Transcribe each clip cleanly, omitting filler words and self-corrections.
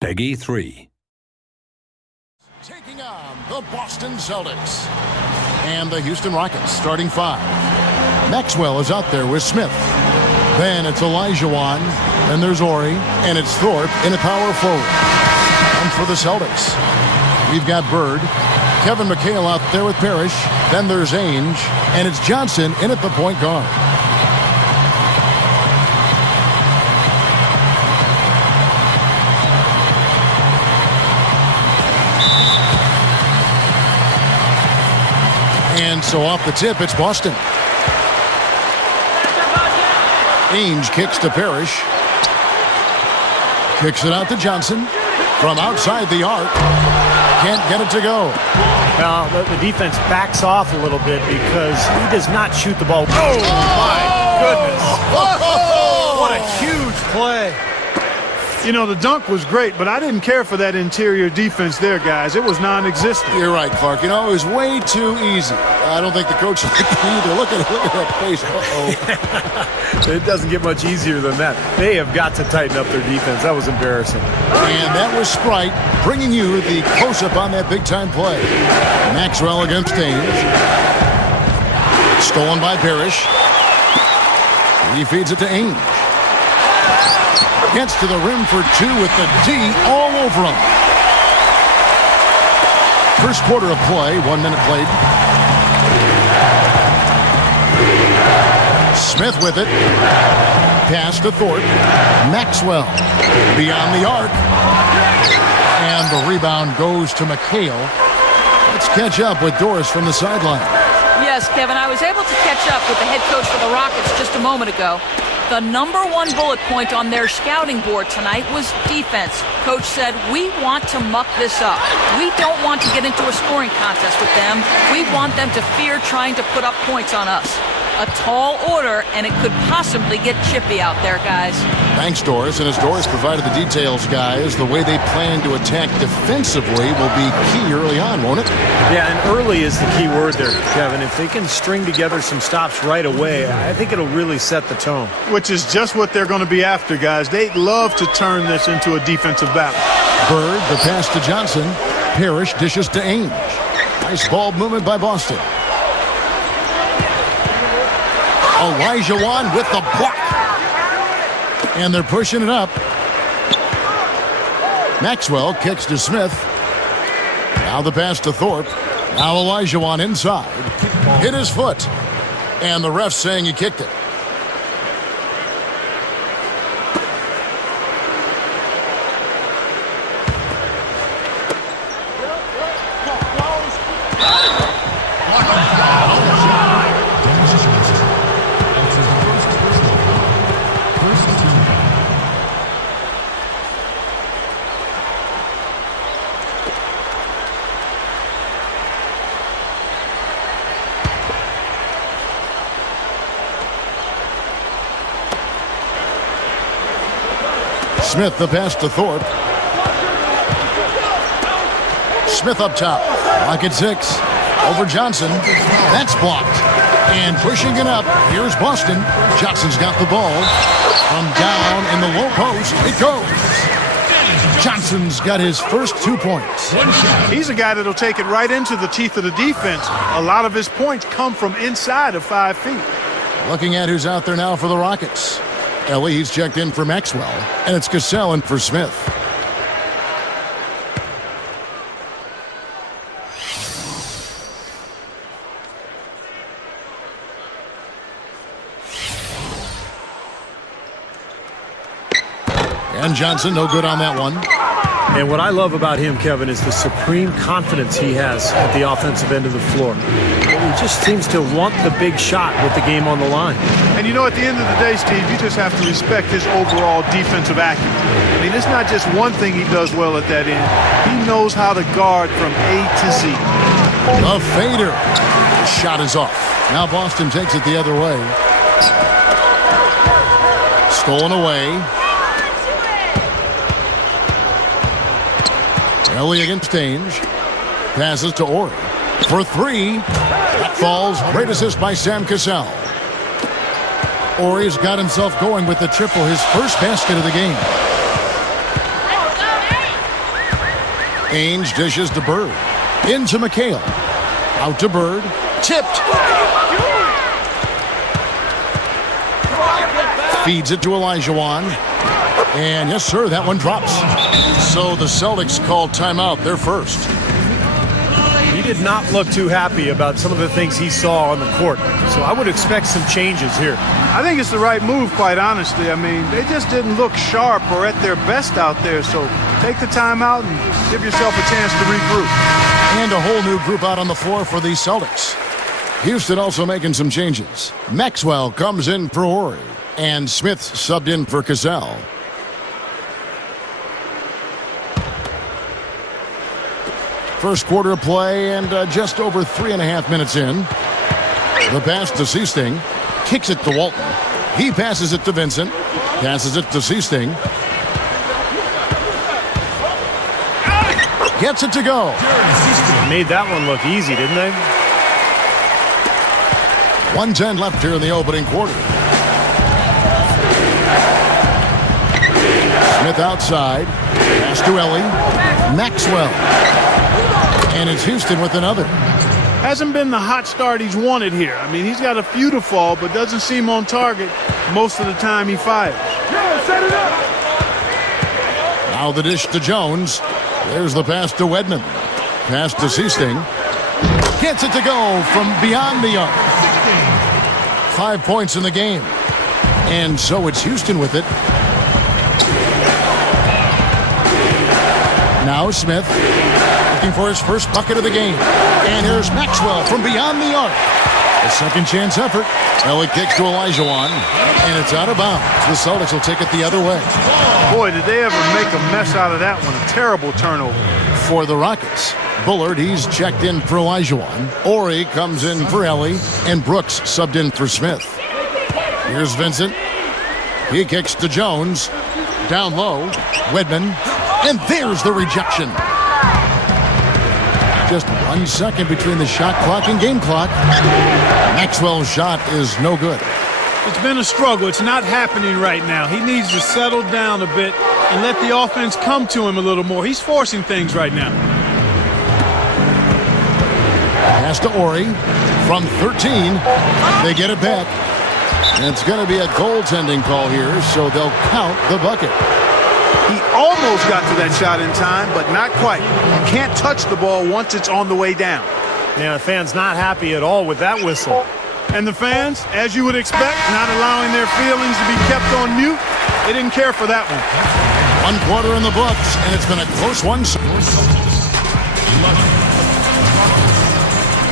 Peggy 3. Taking on the Boston Celtics and the Houston Rockets, starting 5. Maxwell is out there with Smith. Then it's Olajuwon. Then there's Ori. And it's Thorpe in a power forward. And for the Celtics, we've got Bird. Kevin McHale out there with Parrish. Then there's Ainge. And it's Johnson in at the point guard. And so off the tip, it's Boston. Ainge kicks to Parrish. Kicks it out to Johnson. From outside the arc. Can't get it to go. Now, the defense backs off a little bit because he does not shoot the ball. Oh, my goodness. What a huge play. You know, the dunk was great, but I didn't care for that interior defense there, guys. It was non-existent. You're right, Clark. You know, it was way too easy. I don't think the coach liked it either. Look at that face. Uh-oh. It doesn't get much easier than that. They have got to tighten up their defense. That was embarrassing. And that was Sprite bringing you the close-up on that big-time play. Maxwell against Ainge. Stolen by Parrish. He feeds it to Ainge. Gets to the rim for 2 with the D all over him. First quarter of play, 1 minute played. Smith with it. Pass to Thorpe. Maxwell beyond the arc. And the rebound goes to McHale. Let's catch up with Doris from the sideline. Yes, Kevin, I was able to catch up with the head coach for the Rockets just a moment ago. The number 1 bullet point on their scouting board tonight was defense. Coach said, we want to muck this up. We don't want to get into a scoring contest with them. We want them to fear trying to put up points on us. A tall order, and it could possibly get chippy out there, guys. Thanks, Doris. And as Doris provided the details, guys, the way they plan to attack defensively will be key early on, won't it? Yeah, and early is the key word there, Kevin. If they can string together some stops right away, I think it'll really set the tone. Which is just what they're going to be after, guys. They'd love to turn this into a defensive battle. Bird, the pass to Johnson. Parrish dishes to Ainge. Nice ball movement by Boston. Olajuwon with the block. And they're pushing it up. Maxwell kicks to Smith. Now the pass to Thorpe. Now Olajuwon inside. Hit his foot. And the ref saying he kicked it. Smith, the pass to Thorpe. Smith up top. Rocket 6. Over Johnson. That's blocked. And pushing it up. Here's Boston. Johnson's got the ball. From down in the low post. It goes. Johnson's got his first 2 points. He's a guy that'll take it right into the teeth of the defense. A lot of his points come from inside of 5 feet. Looking at who's out there now for the Rockets. He's checked in for Maxwell, and it's Cassell in for Smith. And Johnson, no good on that one. And what I love about him, Kevin, is the supreme confidence he has at the offensive end of the floor. He just seems to want the big shot with the game on the line. And you know, at the end of the day, Steve, you just have to respect his overall defensive acumen. I mean, it's not just one thing he does well at that end. He knows how to guard from A to Z. A fader. Shot is off. Now Boston takes it the other way. Stolen away. Ellie against Ainge. Passes to Ori. For 3. That falls. Great assist by Sam Cassell. Ori's got himself going with the triple, his first basket of the game. Ainge dishes to Bird. Into McHale. Out to Bird. Tipped. Feeds it to Olajuwon. And yes, sir, that one drops. So the Celtics called timeout. They're first. He did not look too happy about some of the things he saw on the court. So I would expect some changes here. I think it's the right move, quite honestly. I mean, they just didn't look sharp or at their best out there. So take the timeout and give yourself a chance to regroup. And a whole new group out on the floor for the Celtics. Houston also making some changes. Maxwell comes in for Horry. And Smith subbed in for Cassell. First quarter of play and just over 3.5 minutes in. The pass to Seasting. Kicks it to Walton. He passes it to Vincent. Passes it to Seasting. Gets it to go. Made that one look easy, didn't they? 1:10 left here in the opening quarter. Smith outside. Pass to Ellie. Maxwell. And it's Houston with another. Hasn't been the hot start he's wanted here. I mean, he's got a few to fall, but doesn't seem on target most of the time he fires. Set it up. Now the dish to Jones. There's the pass to Wedman. Pass to Seasting. Gets it to go from beyond the arc. 5 points in the game. And so it's Houston with it. Now Smith looking for his first bucket of the game. And here's Maxwell from beyond the arc. A second chance effort. Ellie kicks to Olajuwon. And it's out of bounds. The Celtics will take it the other way. Boy, did they ever make a mess out of that one. A terrible turnover. For the Rockets, Bullard, he's checked in for Olajuwon. Horry comes in for Ellie. And Brooks subbed in for Smith. Here's Vincent. He kicks to Jones. Down low. Wedman. And there's the rejection. Just 1 second between the shot clock and game clock. Maxwell's shot is no good. It's been a struggle. It's not happening right now. He needs to settle down a bit and let the offense come to him a little more. He's forcing things right now. Pass to Horry. From 13, they get it back. And it's going to be a goaltending call here, so they'll count the bucket. He almost got to that shot in time, but not quite. You can't touch the ball once it's on the way down. Yeah, the fans not happy at all with that whistle. And the fans, as you would expect, not allowing their feelings to be kept on mute. They didn't care for that one. 1 quarter in the books, and it's been a close one.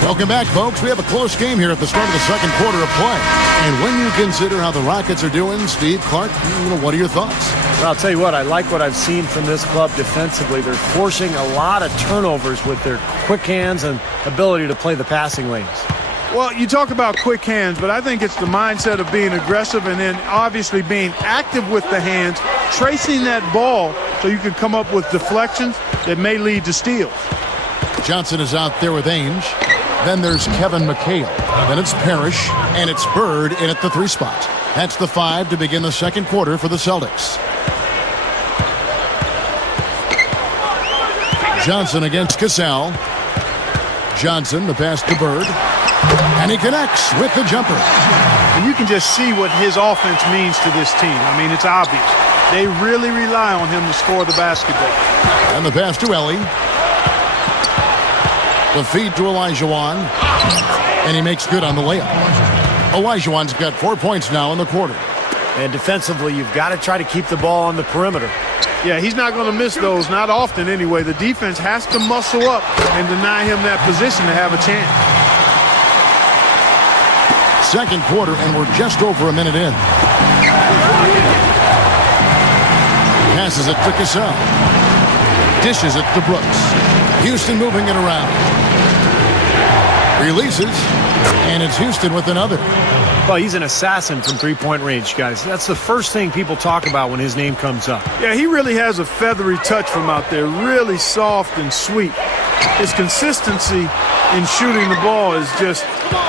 Welcome back, folks. We have a close game here at the start of the second quarter of play. And when you consider how the Rockets are doing, Steve, Clark, what are your thoughts? Well, I'll tell you what, I like what I've seen from this club defensively. They're forcing a lot of turnovers with their quick hands and ability to play the passing lanes. Well, you talk about quick hands, but I think it's the mindset of being aggressive and then obviously being active with the hands, tracing that ball so you can come up with deflections that may lead to steals. Johnson is out there with Ainge. Then there's Kevin McHale. Then it's Parrish, and it's Bird in at the 3 spot. That's the 5 to begin the second quarter for the Celtics. Johnson against Cassell. Johnson, the pass to Bird. And he connects with the jumper. And you can just see what his offense means to this team. I mean, it's obvious. They really rely on him to score the basketball. And the pass to Ellie. The feed to Olajuwon. And he makes good on the layup. Olajuwon's got 4 points now in the quarter. And defensively, you've got to try to keep the ball on the perimeter. Yeah, he's not going to miss those, not often anyway. The defense has to muscle up and deny him that position to have a chance. Second quarter, and we're just over a minute in. Passes it to Cassell. Dishes it to Brooks. Houston moving it around. Releases, and it's Houston with another. Well, he's an assassin from three-point range, guys. That's the first thing people talk about when his name comes up. Yeah, he really has a feathery touch from out there, really soft and sweet. His consistency in shooting the ball is just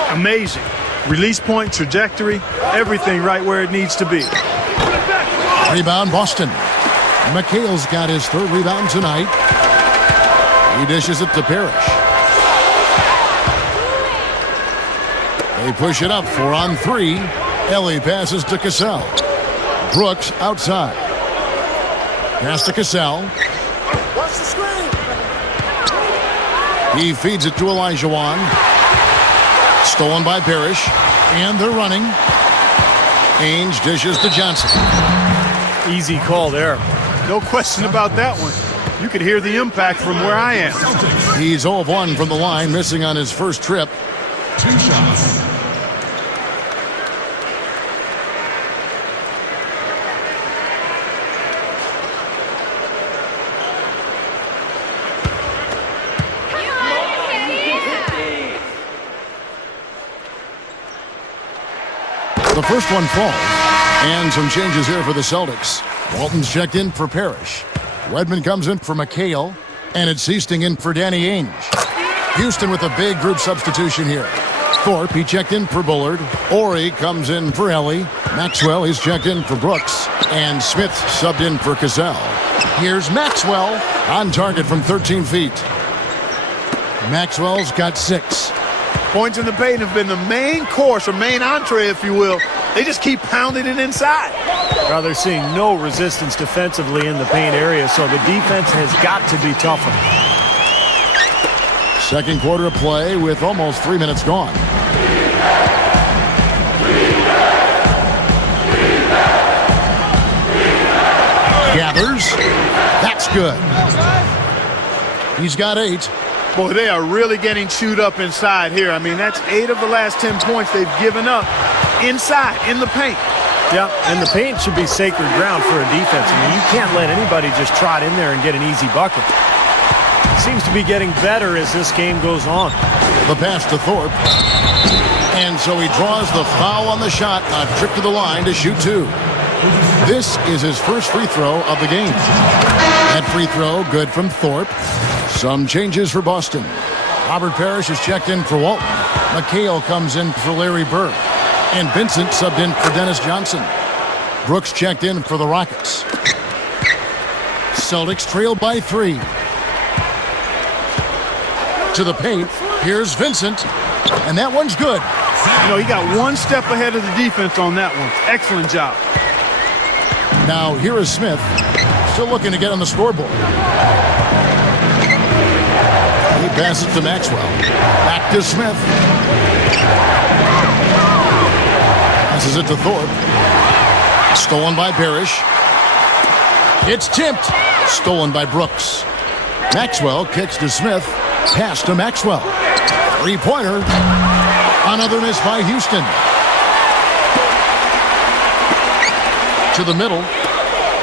amazing. Release point, trajectory, everything right where it needs to be. Rebound, Boston. McHale's got his third rebound tonight. He dishes it to Parrish. They push it up 4-on-3. Ellie passes to Cassell. Brooks outside. Pass to Cassell. He feeds it to Olajuwon. Stolen by Parrish. And they're running. Ainge dishes to Johnson. Easy call there. No question about that one. You could hear the impact from where I am. He's 0 of 1 from the line, missing on his first trip. 2 shots. The first one falls. And some changes here for the Celtics. Walton's checked in for Parrish. Wedman comes in for McHale. And it's Easting in for Danny Ainge. Houston with a big group substitution here. Thorpe, he checked in for Bullard. Ori comes in for Ellie. Maxwell, he's checked in for Brooks. And Smith subbed in for Cassell. Here's Maxwell on target from 13 feet. Maxwell's got 6. Points in the paint have been the main course, or main entree, if you will. They just keep pounding it inside. Well, they're seeing no resistance defensively in the paint area, so the defense has got to be tougher. Second quarter of play with almost 3 minutes gone. Gathers. That's good. He's got 8. Boy, they are really getting chewed up inside here. I mean, that's 8 of the last 10 points they've given up inside, in the paint. Yeah, and the paint should be sacred ground for a defense. I mean, you can't let anybody just trot in there and get an easy bucket. Seems to be getting better as this game goes on. The pass to Thorpe. And so he draws the foul on the shot. A trip to the line to shoot 2. This is his first free throw of the game. That free throw good from Thorpe. Some changes for Boston. Robert Parrish is checked in for Walton. McHale comes in for Larry Bird. And Vincent subbed in for Dennis Johnson. Brooks checked in for the Rockets. Celtics trail by 3. To the paint. Here's Vincent. And that one's good. You know, he got one step ahead of the defense on that one. Excellent job. Now here is Smith. Still looking to get on the scoreboard. He passes to Maxwell. Back to Smith. Passes it to Thorpe. Stolen by Parrish. It's tipped. Stolen by Brooks. Maxwell kicks to Smith. Pass to Maxwell. Three-pointer. Another miss by Houston. To the middle.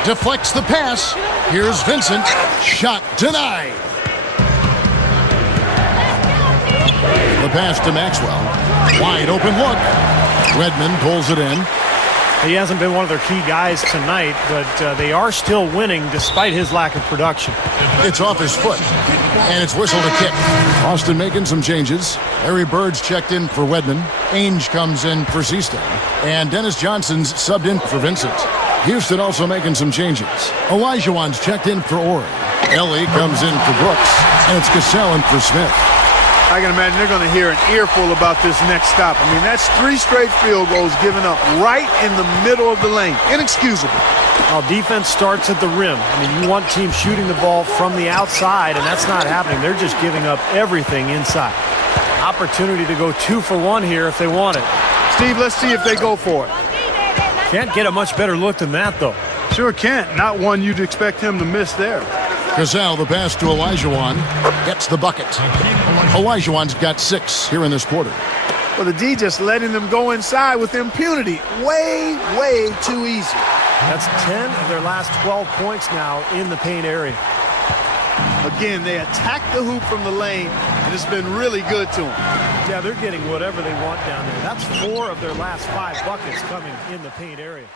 Deflects the pass. Here's Vincent. Shot denied. The pass to Maxwell. Wide open look. Redmond pulls it in. He hasn't been one of their key guys tonight, but they are still winning despite his lack of production. It's off his foot. And it's whistled a kick. Austin making some changes. Larry Bird's checked in for Wedman. Ainge comes in for Seaston. And Dennis Johnson's subbed in for Vincent. Houston also making some changes. Olajuwon's checked in for Ori. Ellie comes in for Brooks. And it's Cassell in for Smith. I can imagine they're going to hear an earful about this next stop. I mean, that's 3 straight field goals given up right in the middle of the lane. Inexcusable. Well, defense starts at the rim. I mean, you want teams shooting the ball from the outside, and that's not happening. They're just giving up everything inside. Opportunity to go 2 for 1 here if they want it. Steve, let's see if they go for it. Can't get a much better look than that, though. Sure can't. Not one you'd expect him to miss there. Cassell, the pass to Olajuwon, gets the bucket. Olajuwon's got 6 here in this quarter. Well, the D just letting them go inside with impunity. Way, way too easy. That's 10 of their last 12 points now in the paint area. Again, they attack the hoop from the lane, and it's been really good to them. Yeah, they're getting whatever they want down there. That's 4 of their last 5 buckets coming in the paint area.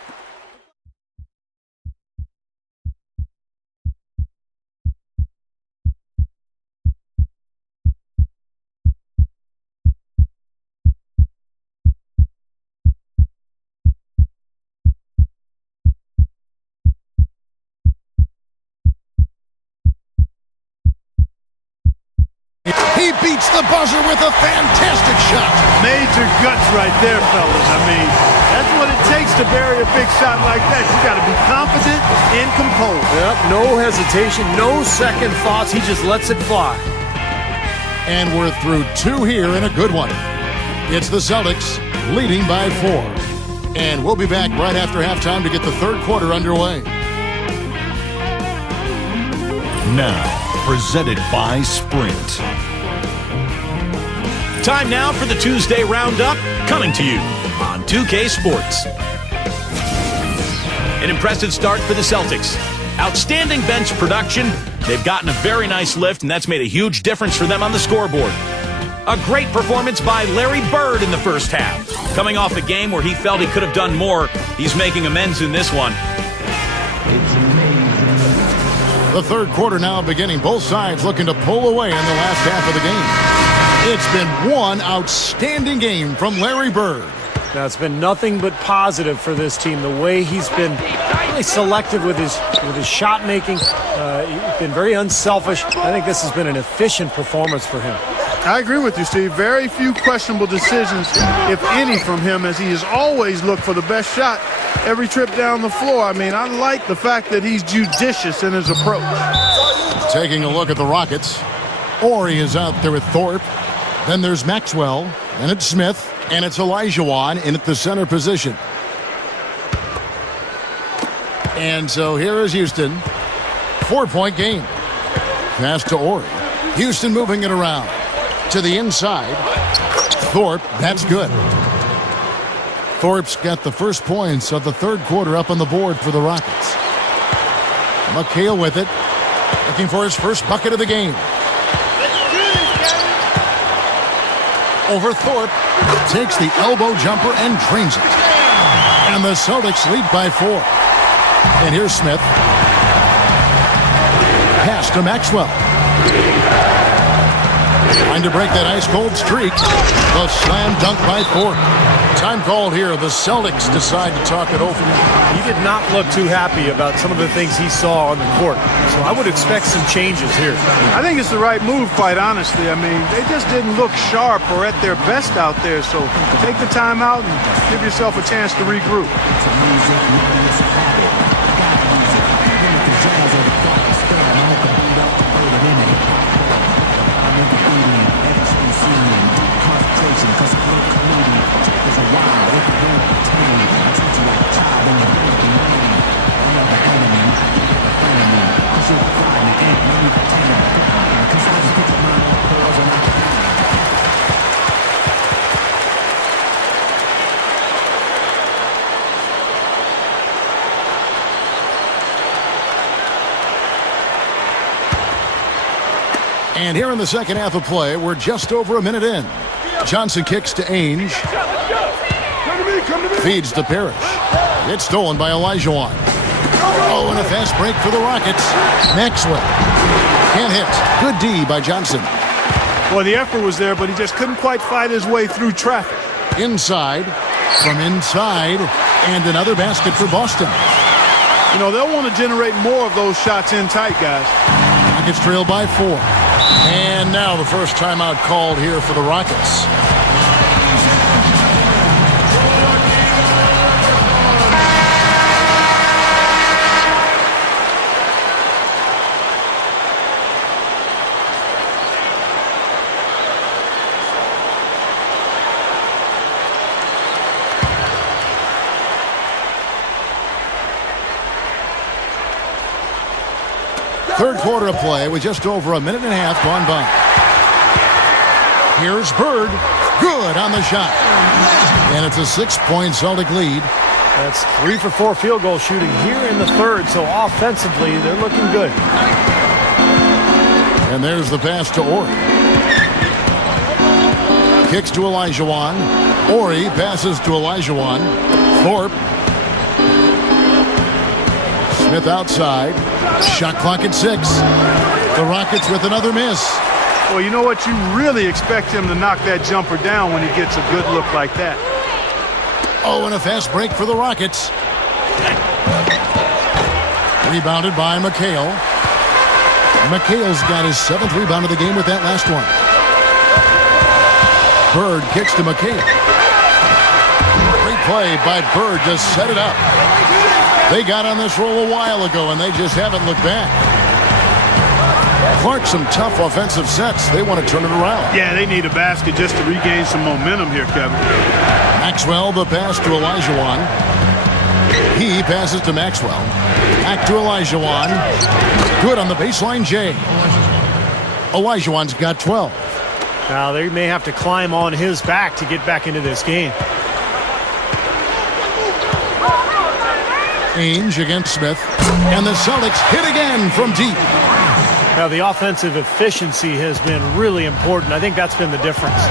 beats the buzzer with a fantastic shot. Major guts right there, fellas. I mean, that's what it takes to bury a big shot like that. You got to be confident and composed. Yep, no hesitation, no second thoughts. He just lets it fly. And we're through 2 here in a good one. It's the Celtics leading by 4. And we'll be back right after halftime to get the third quarter underway. Now, presented by Sprint. Time now for the Tuesday Roundup, coming to you on 2K Sports. An impressive start for the Celtics. Outstanding bench production. They've gotten a very nice lift, and that's made a huge difference for them on the scoreboard. A great performance by Larry Bird in the first half. Coming off a game where he felt he could have done more, he's making amends in this one. The third quarter now beginning. Both sides looking to pull away in the last half of the game. It's been one outstanding game from Larry Bird. Now, it's been nothing but positive for this team. The way he's been really selective with his shot making. He's been very unselfish. I think this has been an efficient performance for him. I agree with you, Steve. Very few questionable decisions, if any, from him, as he has always looked for the best shot every trip down the floor. I mean, I like the fact that he's judicious in his approach. Taking a look at the Rockets. Ori is out there with Thorpe. Then there's Maxwell. And it's Smith. And it's Olajuwon in at the center position. And so here is Houston. 4-point game. Pass to Ori. Houston moving it around. To the inside. Thorpe, that's good. Thorpe's got the first points of the third quarter up on the board for the Rockets. McHale with it. Looking for his first bucket of the game. Over Thorpe. Takes the elbow jumper and drains it. And the Celtics lead by 4. And here's Smith. Pass to Maxwell. Trying to break that ice-cold streak. The slam dunk by Thorpe. Time called here. The Celtics decide to talk it over. He did not look too happy about some of the things he saw on the court. So I would expect some changes here. I think it's the right move, quite honestly. I mean, they just didn't look sharp or at their best out there. So take the time out and give yourself a chance to regroup. And here in the second half of play, we're just over a minute in. Johnson kicks to Ainge. Feeds to Parrish. It's stolen by Olajuwon. Oh, and a fast break for the Rockets. Maxwell. Can't hit. Good D by Johnson. Well, the effort was there, but he just couldn't quite fight his way through traffic. Inside. From inside. And another basket for Boston. You know, they'll want to generate more of those shots in tight, guys. Rockets trail by 4. And now the first timeout called here for the Rockets. Third quarter of play with just over a minute and a half gone by. Here's Bird. Good on the shot. And it's a 6-point Celtic lead. That's 3 for 4 field goal shooting here in the third. So offensively, they're looking good. And there's the pass to Ori. Kicks to Olajuwon. Ori passes to Olajuwon. Thorpe. Smith outside. Shot clock at 6. The Rockets with another miss. Well, you know what? You really expect him to knock that jumper down when he gets a good look like that. Oh, and a fast break for the Rockets. Rebounded by McHale. McHale's got his 7th rebound of the game with that last one. Bird kicks to McKay. Great play by Bird to set it up. They got on this roll a while ago, and they just haven't looked back. Clark, some tough offensive sets. They want to turn it around. Yeah, they need a basket just to regain some momentum here, Kevin. Maxwell, the pass to Olajuwon. He passes to Maxwell. Back to Olajuwon. Good on the baseline, Jay. Olajuwon's got 12. Now, they may have to climb on his back to get back into this game. Ainge against Smith. And the Celtics hit again from deep. Now, the offensive efficiency has been really important. I think that's been the difference.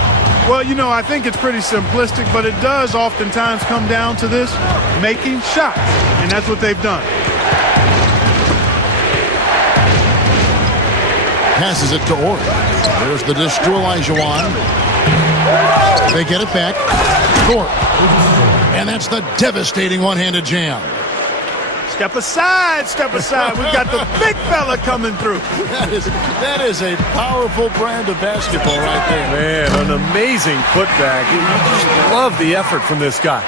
Well, you know, I think it's pretty simplistic, but it does oftentimes come down to this, making shots. And that's what they've done. Passes it to Ori. There's the dish to Olajuwon. They get it back. Thorpe. And that's the devastating one-handed jam. Step aside, step aside. We've got the big fella coming through. That is a powerful brand of basketball right there. Man, an amazing putback. You just love the effort from this guy.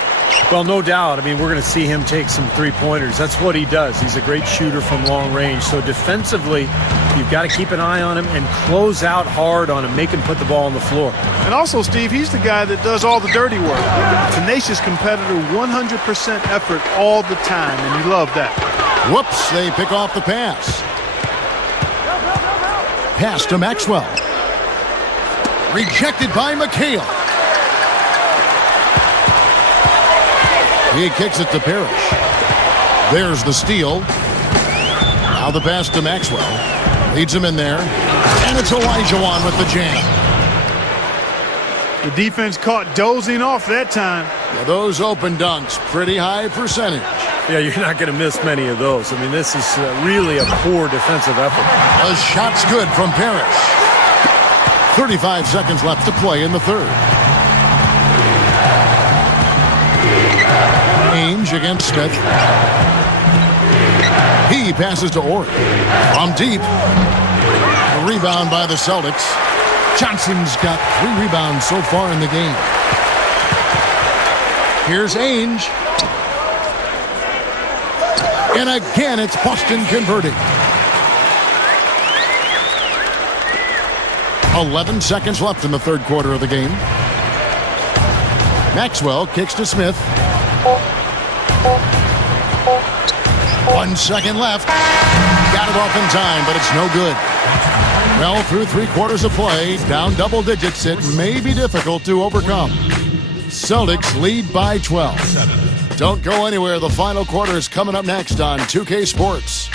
Well, no doubt. I mean, we're going to see him take some three-pointers. That's what he does. He's a great shooter from long range. So defensively, you've got to keep an eye on him and close out hard on him. Make him put the ball on the floor. And also, Steve, he's the guy that does all the dirty work. Tenacious competitor, 100% effort all the time, and you love that. Whoops, they pick off the pass. Pass to Maxwell. Rejected by McHale. He kicks it to Parrish. There's the steal. Now the pass to Maxwell. Leads him in there. And it's Olajuwon with the jam. The defense caught dozing off that time. Yeah, those open dunks, pretty high percentage. Yeah, you're not going to miss many of those. I mean, this is really a poor defensive effort. The shot's good from Parrish. 35 seconds left to play in the third. Ainge against Smith. He passes to Ori. From deep. A rebound by the Celtics. Johnson's got 3 rebounds so far in the game. Here's Ainge. And again, it's Boston converting. 11 seconds left in the third quarter of the game. Maxwell kicks to Smith. 1 second left. Got it off in time, but it's no good. Well, through 3 quarters of play, down double digits, it may be difficult to overcome. Celtics lead by 12. Don't go anywhere. The final quarter is coming up next on 2K Sports.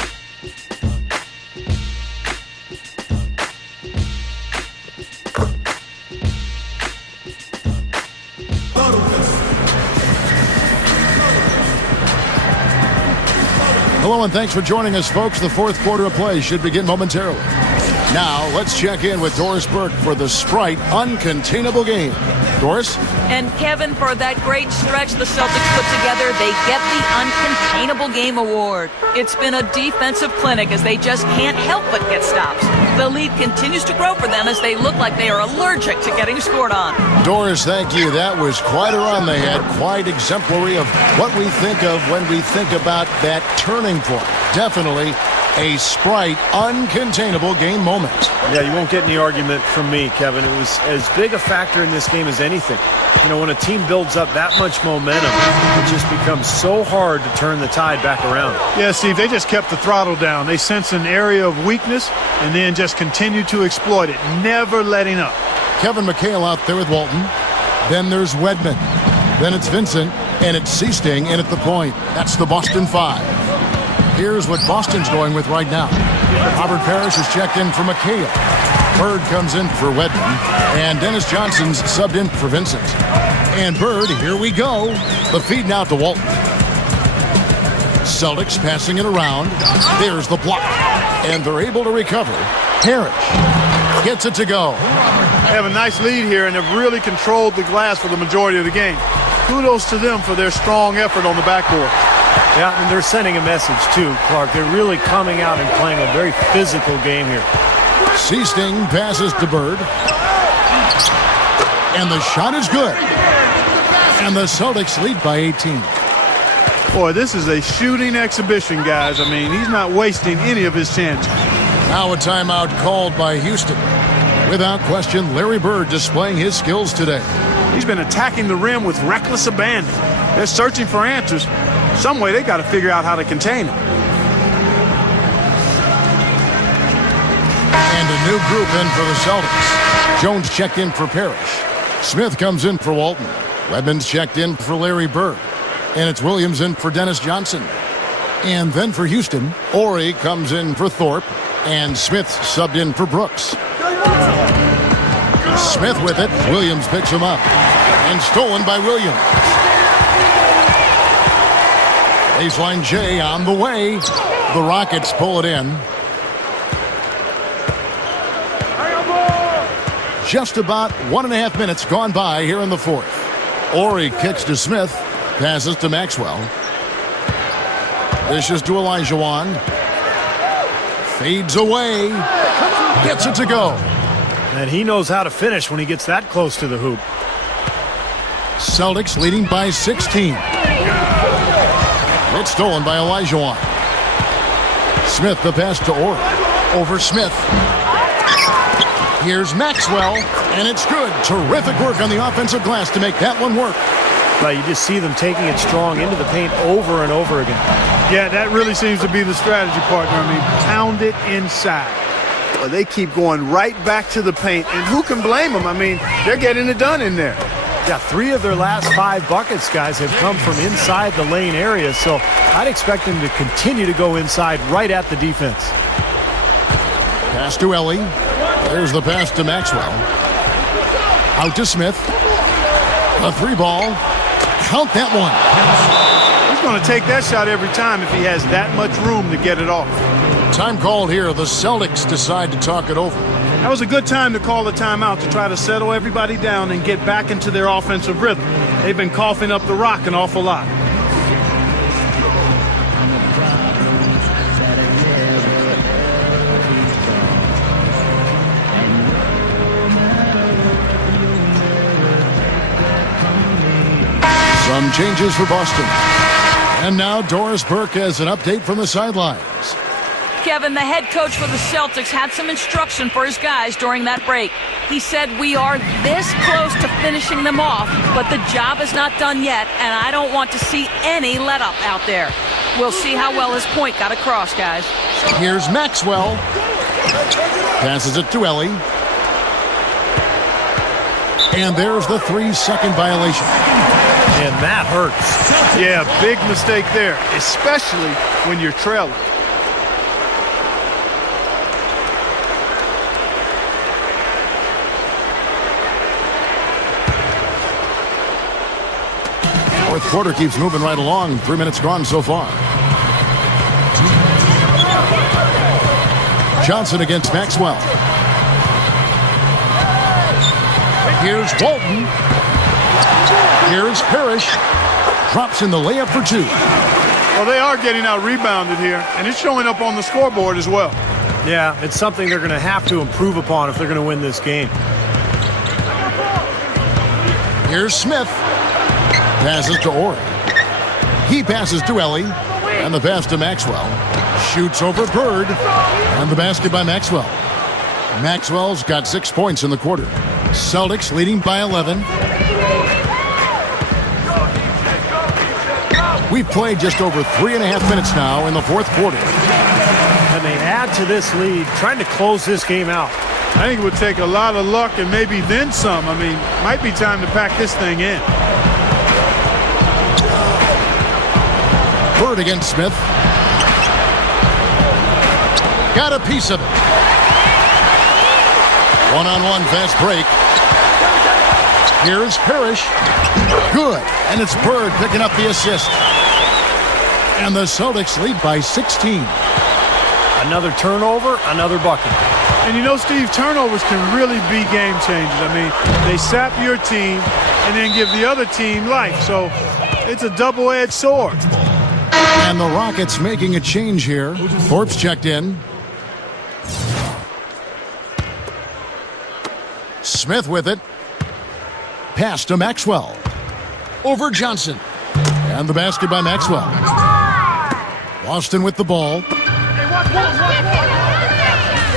Hello and thanks for joining us, folks. The fourth quarter of play should begin momentarily. Now, let's check in with Doris Burke for the Sprite Uncontainable Game. Doris? And Kevin, for that great stretch the Celtics put together, they get the Uncontainable Game Award. It's been a defensive clinic as they just can't help but get stops. The lead continues to grow for them as they look like they are allergic to getting scored on. Doris, thank you. That was quite a run they had, quite exemplary of what we think of when we think about that turning point. Definitely a Sprite Uncontainable Game moment. Yeah, you won't get any argument from me, Kevin. It was as big a factor in this game as anything. You know, when a team builds up that much momentum, it just becomes so hard to turn the tide back around. Yeah, Steve, they just kept the throttle down. They sensed an area of weakness and then just continued to exploit it, never letting up. Kevin McHale out there with Walton. Then there's Wedman. Then it's Vincent, and it's Seasting in at the point. That's the Boston 5. Here's what Boston's going with right now. Robert Parrish is checked in for McHale. Bird comes in for Wedman. And Dennis Johnson's subbed in for Vincent. And Bird, here we go. The feed now to Walton. Celtics passing it around. There's the block. And they're able to recover. Parrish gets it to go. They have a nice lead here, and they've really controlled the glass for the majority of the game. Kudos to them for their strong effort on the backboard. Yeah, and they're sending a message, too, Clark. They're really coming out and playing a very physical game here. Seasting passes to Bird. And the shot is good. And the Celtics lead by 18. Boy, this is a shooting exhibition, guys. I mean, he's not wasting any of his chances. Now a timeout called by Houston. Without question, Larry Bird displaying his skills today. He's been attacking the rim with reckless abandon. They're searching for answers. Some way they got to figure out how to contain him. And a new group in for the Celtics. Jones checked in for Parrish. Smith comes in for Walton. Redmond's checked in for Larry Bird. And it's Williams in for Dennis Johnson. And then for Houston, Ori comes in for Thorpe. And Smith subbed in for Brooks. Smith with it. Williams picks him up. And stolen by Williams. Baseline J on the way. The Rockets pull it in. Just about 1.5 minutes gone by here in the fourth. Ori kicks to Smith. Passes to Maxwell. Dishes to Olajuwon. Fades away. Gets it to go. And he knows how to finish when he gets that close to the hoop. Celtics leading by 16. It's stolen by Olajuwon. Smith the pass to Ori. Over Smith. Here's Maxwell, and it's good. Terrific work on the offensive glass to make that one work. But you just see them taking it strong into the paint over and over again. Yeah, that really seems to be the strategy, partner. I mean, pound it inside. Well, they keep going right back to the paint, and who can blame them? I mean, they're getting it done in there. Yeah, 3 of their last 5 buckets, guys, have come from inside the lane area, so I'd expect them to continue to go inside right at the defense. Pass to Ellie. There's the pass to Maxwell. Out to Smith. A 3-ball. Count that one. He's going to take that shot every time if he has that much room to get it off. Time called here. The Celtics decide to talk it over. That was a good time to call the timeout to try to settle everybody down and get back into their offensive rhythm. They've been coughing up the rock an awful lot. Some changes for Boston. And now Doris Burke has an update from the sidelines. Kevin, the head coach for the Celtics, had some instruction for his guys during that break. He said, we are this close to finishing them off, but the job is not done yet, and I don't want to see any let-up out there. We'll see how well his point got across, guys. Here's Maxwell. Passes it to Ellie. And there's the 3-second violation. And that hurts. Yeah, big mistake there, especially when you're trailing. Fourth quarter keeps moving right along. 3 minutes gone so far. Johnson against Maxwell. Here's Walton. Here's Parrish. Drops in the layup for 2. Well, they are getting out rebounded here, and it's showing up on the scoreboard as well. Yeah, it's something they're going to have to improve upon if they're going to win this game. Here's Smith. Passes to Ori. He passes to Ellie. And the pass to Maxwell. Shoots over Bird. And the basket by Maxwell. Maxwell's got 6 points in the quarter. Celtics leading by 11. We've played just over 3.5 minutes now in the fourth quarter. And they add to this lead, trying to close this game out. I think it would take a lot of luck and maybe then some. I mean, might be time to pack this thing in. Bird against Smith. Got a piece of it. One-on-one fast break. Here's Parrish. Good. And it's Bird picking up the assist. And the Celtics lead by 16. Another turnover, another bucket. And you know, Steve, turnovers can really be game changers. I mean, they sap your team and then give the other team life. So it's a double-edged sword. And the Rockets making a change here. Thorpe's checked in. Smith with it. Pass to Maxwell. Over Johnson. And the basket by Maxwell. Boston with the ball.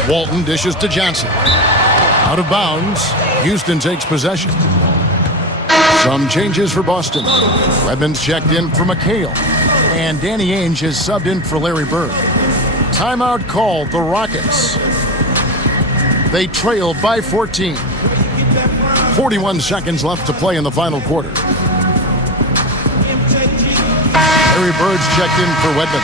Walton dishes to Johnson. Out of bounds. Houston takes possession. Some changes for Boston. Redmond's checked in for McHale. And Danny Ainge is subbed in for Larry Bird. Timeout called the Rockets. They trail by 14. 41 seconds left to play in the final quarter. Larry Bird's checked in for Wedman.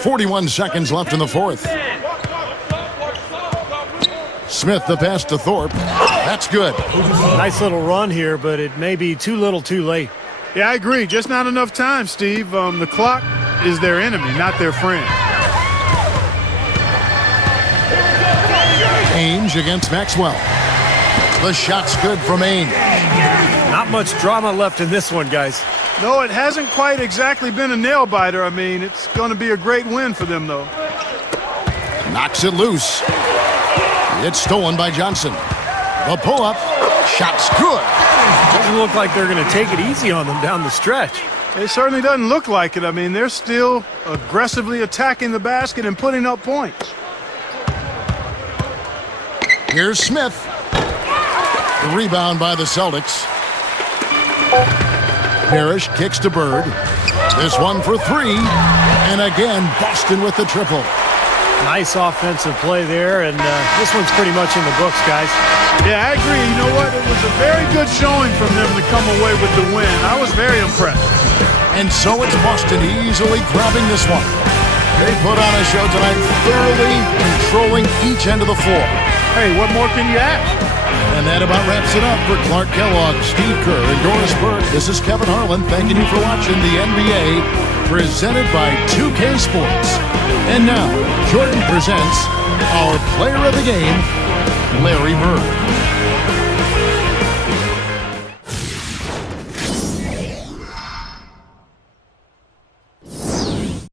.41 seconds left in the fourth. Smith the pass to Thorpe. That's good. Nice little run here, but it may be too little too late. Yeah, I agree. Just not enough time, Steve. The clock is their enemy, not their friend. Ainge against Maxwell. The shot's good from Ainge. Not much drama left in this one, guys. No, it hasn't quite exactly been a nail-biter. I mean, it's going to be a great win for them, though. Knocks it loose. It's stolen by Johnson. The pull-up. Shot's good. Doesn't look like they're going to take it easy on them down the stretch. It certainly doesn't look like it. I mean, they're still aggressively attacking the basket and putting up points. Here's Smith. The rebound by the Celtics. Parrish kicks to Bird. This one for three. And again, Boston with the triple. Nice offensive play there, and this one's pretty much in the books, guys. Yeah, I agree. You know what? It was a very good showing from them to come away with the win. I was very impressed. And so it's Boston easily grabbing this one. They put on a show tonight, thoroughly controlling each end of the floor. Hey, what more can you ask? And that about wraps it up for Clark Kellogg, Steve Kerr, and Doris Burke. This is Kevin Harlan thanking you for watching the NBA, presented by 2K Sports. And now, Jordan presents our player of the game, Larry Bird.